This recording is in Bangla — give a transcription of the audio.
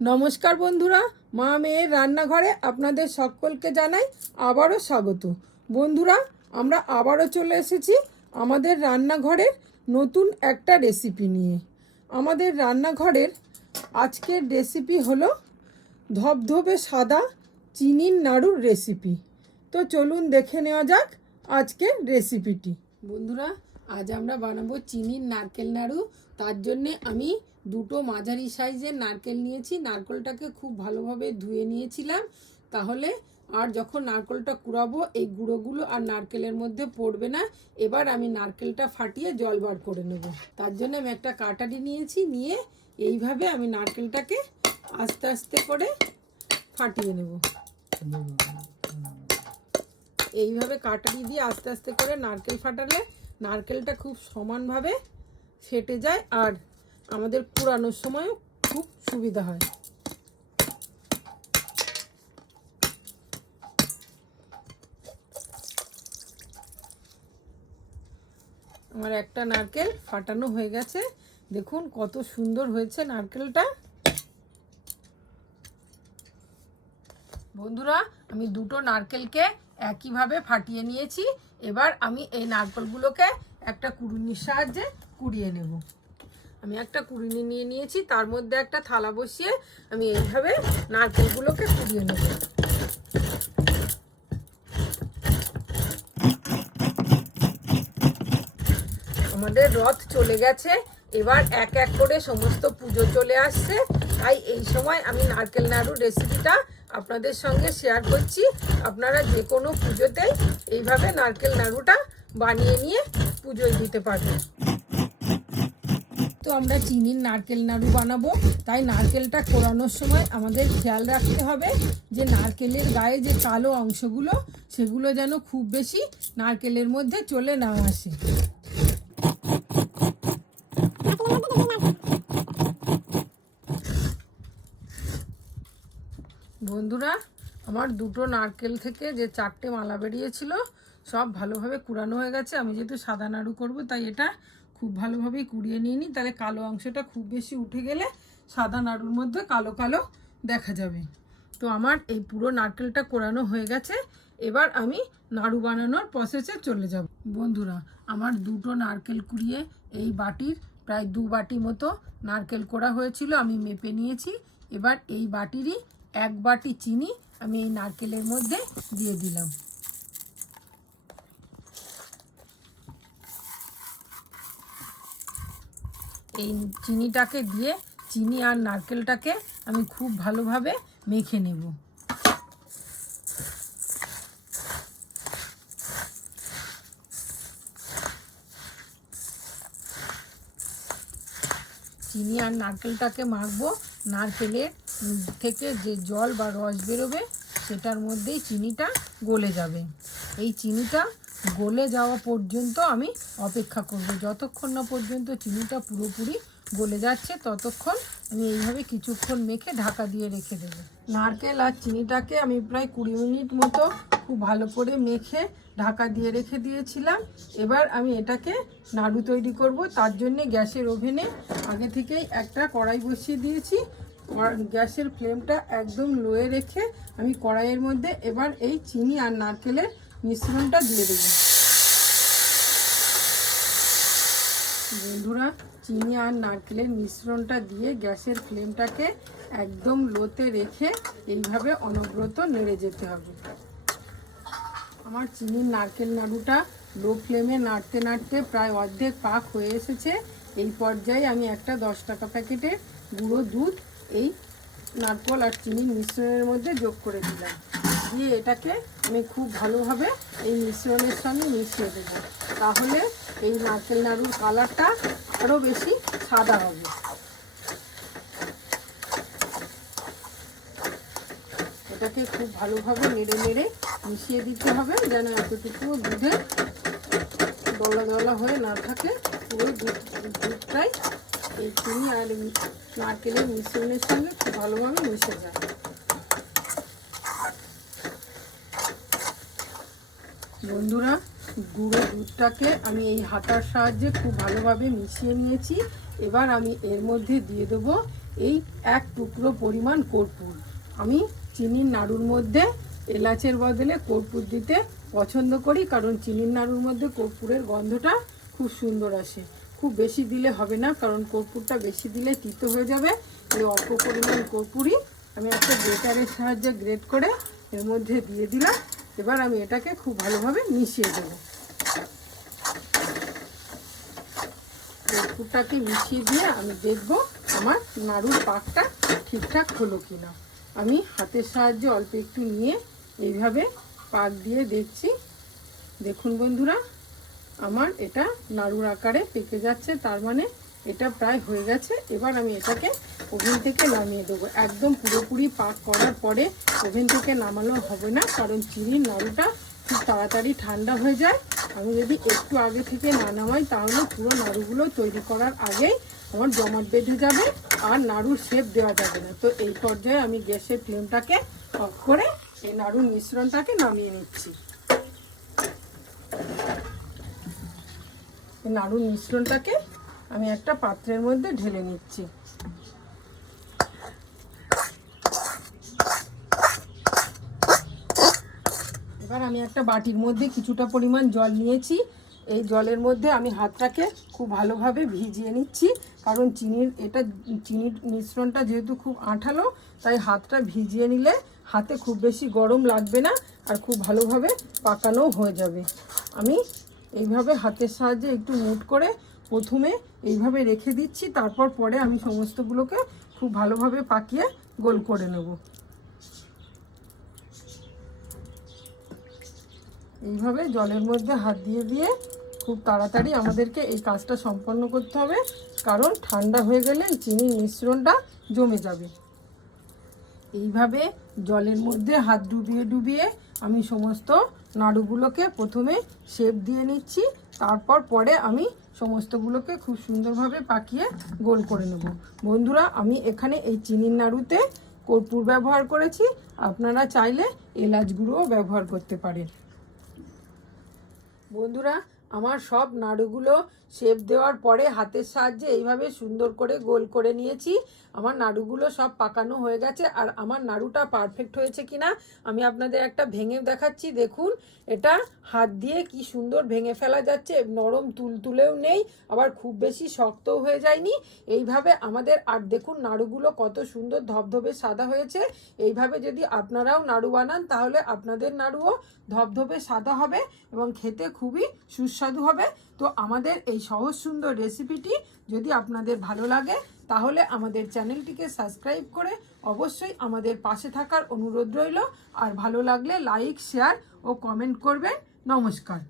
নমস্কার বন্ধুরা, মা মেয়ের রান্নাঘরে আপনাদের সকলকে জানাই আবারও স্বাগত। বন্ধুরা, আমরা আবারও চলে এসেছি আমাদের রান্নাঘরের নতুন একটা রেসিপি নিয়ে। আমাদের রান্নাঘরের আজকের রেসিপি হলো ধবধবে সাদা চিনির নাড়ুর রেসিপি তো চলুন দেখে নেওয়া যাক আজকের রেসিপিটি বন্ধুরা, আজ আমরা বানাবো চিনির নারকেল নাড়ু। তার জন্যে আমি দুটো মাঝারি সাইজের নারকেল নিয়েছি। নারকেলটাকে খুব ভালোভাবে ধুয়ে নিয়েছিলাম। তাহলে আর যখন নারকেলটা কুড়াবো, এই গুঁড়োগুলো আর নারকেলের মধ্যে পড়বে না। এবার আমি নারকেলটা ফাটিয়ে জল বার করে নেব। তার জন্য আমি একটা কাটারি নিয়েছি, নিয়ে এইভাবে আমি নারকেলটাকে আস্তে আস্তে করে ফাটিয়ে নেব। এইভাবে কাটারি দিয়ে আস্তে আস্তে করে নারকেল ফাটালে নারকেলটা খুব সমানভাবে ফেটে যায় আর আমাদের কুড়ানোর সময়ও খুব সুবিধা হয়। আমার একটা নারকেল ফাটানো হয়ে গেছে। দেখুন কত সুন্দর হয়েছে নারকেলটা। বন্ধুরা, আমি দুটো নারকেলকে একইভাবে ফাটিয়ে নিয়েছি। এবার আমি এই নারকেলগুলোকে একটা কুড়ুনির সাহায্যে কুড়িয়ে নেব। আমি একটা কুড়িনি নিয়ে নিয়েছি, তার মধ্যে একটা থালা বসিয়ে আমি এইভাবে নারকেলগুলোকে কুড়িয়ে নেব। আমাদের রথ চলে গেছে, এবার এক এক করে সমস্ত পুজো চলে আসছে, তাই এই সময় আমি নারকেল নাড়ুর রেসিপিটা আপনাদের সঙ্গে শেয়ার করছি। আপনারা যে কোনো পুজোতেই এইভাবে নারকেল নাড়ুটা বানিয়ে নিয়ে পুজোয় দিতে পারবেন। তো আমরা চিনির নারকেল নাড়ু বানাবো। তাই নারকেলটা কোরানোর সময় আমাদের খেয়াল রাখতে হবে যে নারকেলের গায়ে যে কালো অংশগুলো, সেগুলো যেন খুব বেশি নারকেলের মধ্যে চলে না আসে। বন্ধুরা, আমার দুটো নারকেল থেকে যে চারটে মালা বেরিয়েছিল, সব ভালোভাবে কুড়ানো হয়ে গেছে। আমি যেহেতু সাদা নাড়ু করব, তাই এটা খুব ভালোভাবেই কুড়িয়ে নিয়ে নিই। তাহলে কালো অংশটা খুব বেশি উঠে গেলে সাদা নাড়ুর মধ্যে কালো কালো দেখা যাবে। তো আমার এই পুরো নারকেলটা কোরানো হয়ে গেছে। এবার আমি নাড়ু বানানোর প্রসেসে চলে যাব। বন্ধুরা, আমার দুটো নারকেল কুড়িয়ে এই বাটির প্রায় দু বাটি মতো নারকেল কোড়া হয়েছিল, আমি মেপে নিয়েছি। এবার এই বাটিরই এক বাটি চিনি আমি এই নারকেলের মধ্যে দিয়ে দিলাম। এই চিনিটাকে দিয়ে চিনি আর নারকেলটাকে আমি খুব ভালোভাবে মেখে নেব। চিনি আর নারকেলটাকে মাখবো। নারকেলের থেকে যে জল বা রস বেরোবে, সেটার মধ্যেই চিনিটা গলে যাবে। এই চিনিটা গলে যাওয়া পর্যন্ত আমি অপেক্ষা করব। যতক্ষণ না পর্যন্ত চিনিটা পুরোপুরি গলে যাচ্ছে, ততক্ষণ আমি এইভাবে কিছুক্ষণ মেখে ঢাকা দিয়ে রেখে দেবো। নারকেল আর চিনিটাকে আমি প্রায় কুড়ি মিনিট মতো খুব ভালো করে মেখে ঢাকা দিয়ে রেখে দিয়েছিলাম। এবার আমি এটাকে নাড়ু তৈরি করব। তার জন্যে গ্যাসের ওভেনে আগে থেকেই একটা কড়াই বসিয়ে দিয়েছি। গ্যাসের ফ্লেমটা একদম লোয়ে রেখে আমি কড়াইয়ের মধ্যে এবার এই চিনি আর নারকেলের মিশ্রণটা দিয়ে দেবো। বন্ধুরা, চিনি আর নারকেলের মিশ্রণটা দিয়ে গ্যাসের ফ্লেমটাকে একদম লোতে রেখে এইভাবে অনবরত নেড়ে যেতে হবে। আমার চিনির নারকেল নাড়ুটা লো ফ্লেমে নাড়তে নাড়তে প্রায় অর্ধেক পাক হয়ে এসেছে। এই পর্যায়ে আমি একটা দশ টাকা প্যাকেটের গুঁড়ো দুধ এই নারকেল আর চিনির মিশ্রণের মধ্যে যোগ করে দিলাম। দিয়ে এটাকে আমি খুব ভালোভাবে এই মিশ্রণের সঙ্গে মিশিয়ে দেবো। তাহলে এই নারকেল নাড়ুর কালারটা আরও বেশি সাদা হবে। এটাকে খুব ভালোভাবে নেড়ে নেড়ে মিশিয়ে দিতে হবে যেন এতটুকু দুধে দলা দলা হয়ে না থাকে। পুরো দুধ দুধটাই এই চিনি আর নারকেলের মিশ্রণের সঙ্গে খুব ভালোভাবে মিশে যায়। বন্ধুরা গুঁড়ো দুধটাকে আমি এই হাতার সাহায্যে খুব ভালোভাবে মিশিয়ে নিয়েছি। এবার আমি এর মধ্যে দিয়ে দেবো এই এক টুকরো পরিমাণ কর্পূর। আমি চিনির নাড়ুর মধ্যে এলাচের বদলে কর্পূর দিতে পছন্দ করি, কারণ চিনির নাড়ুর মধ্যে কর্পূরের গন্ধটা খুব সুন্দর আসে। খুব বেশি দিলে হবে না, কারণ কর্পূরটা বেশি দিলে তিতো হয়ে যাবে। এই অল্প পরিমাণ কর্পূরই আমি একটা গ্রেটারের সাহায্যে গ্রেট করে এর মধ্যে দিয়ে দিলাম। এবার আমি এটাকে খুব ভালোভাবে মিশিয়ে দেবো। কর্পূরটাকে মিশিয়ে দিয়ে আমি দেখব আমার নাড়ুর পাকটা ঠিকঠাক হলো কিনা। আমি হাতের সাহায্যে অল্প একটু নিয়ে এইভাবে পাক দিয়ে দেখছি। দেখুন বন্ধুরা, আমার এটা নাড়ুর আকারে পেকে যাচ্ছে, তার মানে এটা প্রায় হয়ে গেছে। এবার আমি এটাকে ওভেন থেকে নামিয়ে দেবো। একদম পুরোপুরি পাক করার পরে ওভেন থেকে নামানো হবে না, কারণ চিনির নাড়ুটা খুব তাড়াতাড়ি ঠান্ডা হয়ে যায়। আমি যদি একটু আগে থেকে না নামাই, তাহলে পুরো নাড়ুগুলো তৈরি করার আগেই আমার জমাট বেঁধে যাবে আর নাড়ুর শেপ দেওয়া যাবে না। তো এই পর্যায়ে আমি গ্যাসের ফ্লেমটাকে অফ করে এই নাড়ুর মিশ্রণটাকে নামিয়ে নিচ্ছি। নাড়ুর মিশ্রণটাকে আমি একটা পাত্রের মধ্যে ঢেলে নিচ্ছি। এবার আমি একটা বাটির মধ্যে কিছুটা পরিমাণ জল নিয়েছি। এই জলের মধ্যে আমি হাতটাকে খুব ভালোভাবে ভিজিয়ে নিচ্ছি। কারণ চিনির এটা, চিনির মিশ্রণটা যেহেতু খুব আঠালো, তাই হাতটা ভিজিয়ে নিলে হাতে খুব বেশি গরম লাগবে না আর খুব ভালোভাবে পাকানোও হয়ে যাবে। আমি এইভাবে হাতের সাহায্যে একটু মুট করে প্রথমে এইভাবে রেখে দিচ্ছি, তারপর পরে আমি সমস্তগুলোকে খুব ভালোভাবে পাকিয়ে গোল করে নেব। এইভাবে জলের মধ্যে হাত দিয়ে দিয়ে খুব তাড়াতাড়ি আমাদেরকে এই কাজটা সম্পন্ন করতে হবে, কারণ ঠান্ডা হয়ে গেলে চিনির মিশ্রণটা জমে যাবে। এইভাবে জলের মধ্যে হাত ডুবিয়ে ডুবিয়ে আমি সমস্ত নাড়ুগুলোকে প্রথমে শেপ দিয়ে নিচ্ছি, তারপর পরে আমি সমস্তগুলোকে খুব সুন্দরভাবে পাকিয়ে গোল করে নেব। বন্ধুরা, আমি এখানে এই চিনির নাড়ুতে কর্পূর ব্যবহার করেছি, আপনারা চাইলে এলাচ গুঁড়োও ব্যবহার করতে পারেন। বন্ধুরা আমার সব নাড়ুগুলো শেপ দেওয়ার পরে হাতের সাহায্যে এইভাবে সুন্দর করে গোল করে নিয়েছি। আমার নাড়ুগুলো সব পাকানো হয়ে গেছে আর আমার নাড়ুটা পারফেক্ট হয়েছে কিনা আমি আপনাদের একটা ভেঙে দেখাচ্ছি। দেখুন, এটা হাত দিয়ে কি সুন্দর ভেঙে ফেলা যাচ্ছে, নরম তুলতুলেও নেই, আবার খুব বেশি শক্তও হয়ে যায়নি। এইভাবে আমাদের, আর দেখুন নাড়ুগুলো কত সুন্দর ধবধবে সাদা হয়েছে। এইভাবে যদি আপনারাও নাড়ু বানান তাহলে আপনাদের নাড়ুও ধবধবে সাদা হবে এবং খেতে খুবই সুস্বাদু হবে। তো আমাদের এই সহজ সুন্দর রেসিপিটি যদি আপনাদের ভালো লাগে, তাহলে আমাদের চ্যানেলটিকে সাবস্ক্রাইব করে অবশ্যই আমাদের পাশে থাকার অনুরোধ রইল। আর ভালো লাগলে লাইক, শেয়ার ও কমেন্ট করবেন। নমস্কার।